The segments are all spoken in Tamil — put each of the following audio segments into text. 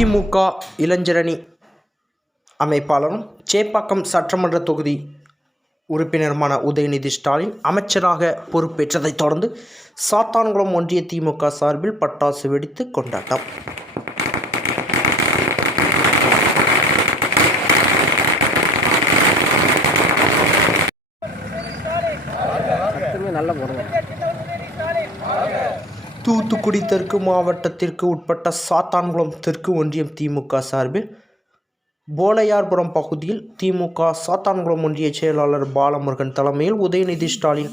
திமுக இளைஞரணி அமைப்பாளரும் சேப்பாக்கம் சட்டமன்ற தொகுதி உறுப்பினருமான உதயநிதி ஸ்டாலின் அமைச்சராக பொறுப்பேற்றதைத் தொடர்ந்து சாத்தான்குளம் ஒன்றிய திமுக சார்பில் பட்டாசு வெடித்து கொண்டாட்டம். தூத்துக்குடி தெற்கு மாவட்டத்திற்கு உட்பட்ட சாத்தான்குளம் தெற்கு ஒன்றியம் திமுக சார்பில் போலையார்புரம் பகுதியில் திமுக சாத்தான்குளம் ஒன்றிய செயலாளர் பாலமுருகன் தலைமையில் உதயநிதி ஸ்டாலின்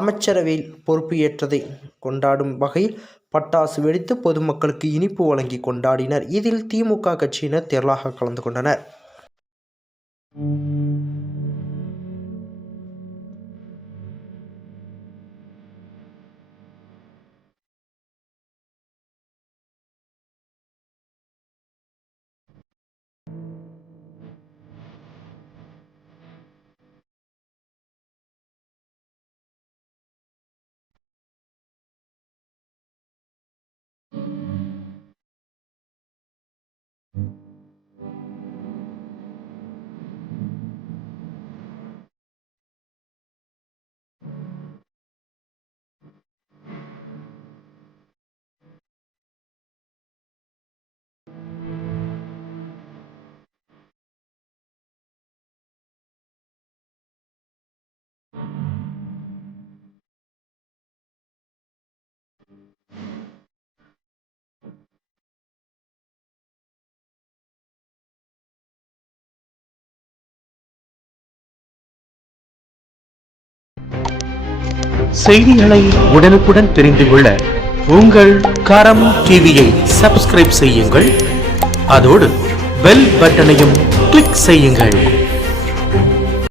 அமைச்சரவையில் பொறுப்பு ஏற்றதை கொண்டாடும் வகையில் பட்டாசு வெடித்து பொதுமக்களுக்கு இனிப்பு வழங்கி கொண்டாடினர். இதில் திமுக கட்சியினர் திரளாக கலந்து கொண்டனர். செய்திகளை உடனுக்குடன் தெரிந்து கொள்ள உங்கள் கரம் டிவியை சப்ஸ்கிரைப் செய்யுங்கள். அதோடு பெல் பட்டனையும் கிளிக் செய்யுங்கள்.